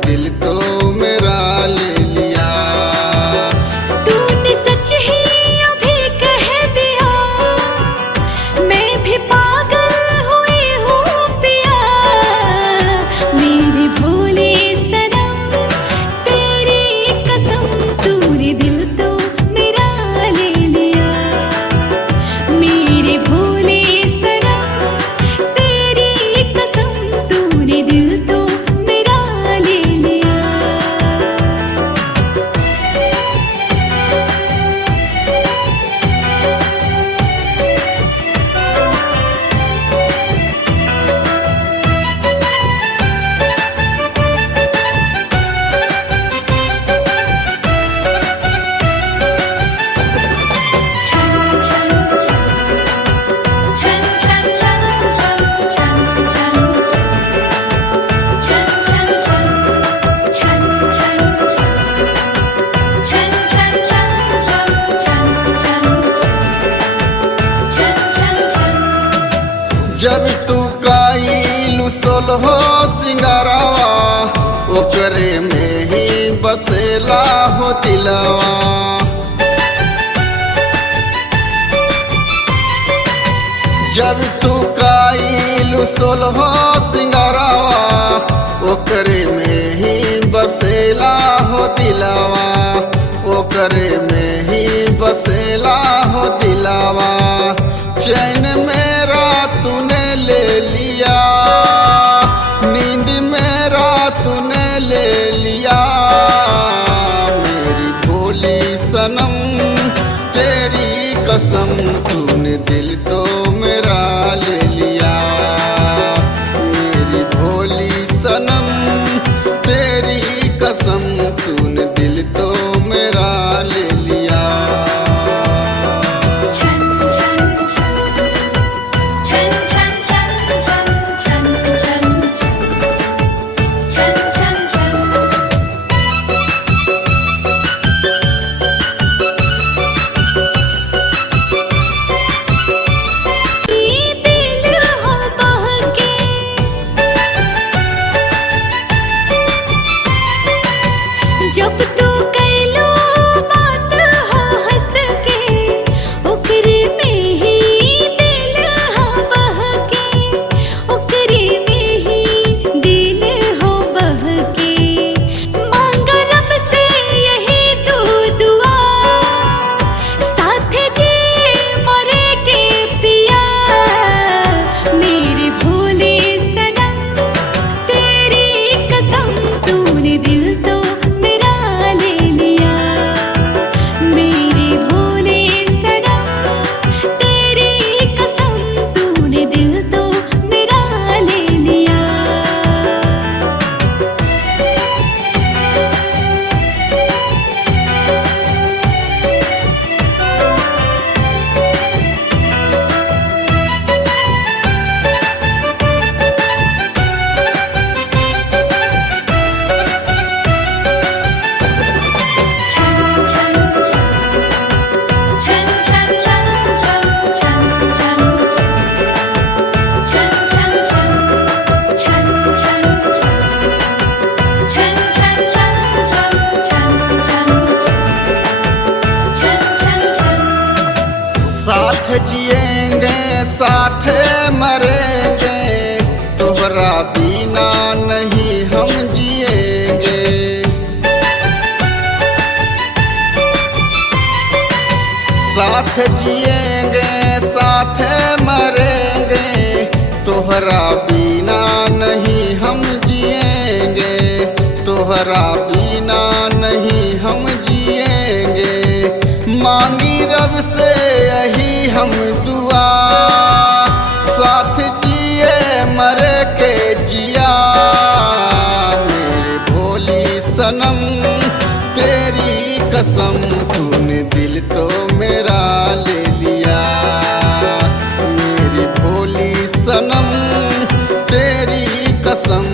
दिल तो मेरा ले लिया। तूने सच ही अभी कह दिया, मैं भी पागल हुई हूँ पिया। मेरे भोले सनम तेरी कसम, तूने दिल तो मेरा ले लिया। मेरे भोले सनम तेरी कसम, तूने दिल तो मेरा ले लिया। जब तू काइलू सोलहो सिंगारावा, ओकरे में ही बसेला हो दिलवा। जब तू काइलू सोलहो सिंगारावा, ओकरे में ही बसेला हो दिलवा। ओकरे में ही बसेला हो दिलवा। चैन मेरा तूने ले लिया, नींद मेरा तूने ले लिया। मेरी भोली सनम तेरी कसम, तूने दिल तो मेरा ले लिया। मेरी भोली सनम तेरी कसम, तूने दिल तो मेरा ले लिया। जब तू कैलो बात हो हंस के, ओकरे में ही दिल हो बहके। ओकरे में ही दिल हो बहके। मांग रब से यही तू दुआ, साथ जी मरे के पिया। मेरे भोले सनम तेरी कसम, तूने दिल तो साथ जिएंगे साथ मरेंगे, तोहरा बिना नहीं हम जिएंगे। साथ जिएंगे साथ मरेंगे, तोहरा बिना नहीं हम जिएंगे। तोहरा बिना नहीं हम जिएंगे। मांगी रब से यही हम दुआ, साथ जिए मरे के जिया। मेरे भोली सनम तेरी कसम, तूने दिल तो मेरा ले लिया। मेरी भोली सनम तेरी कसम,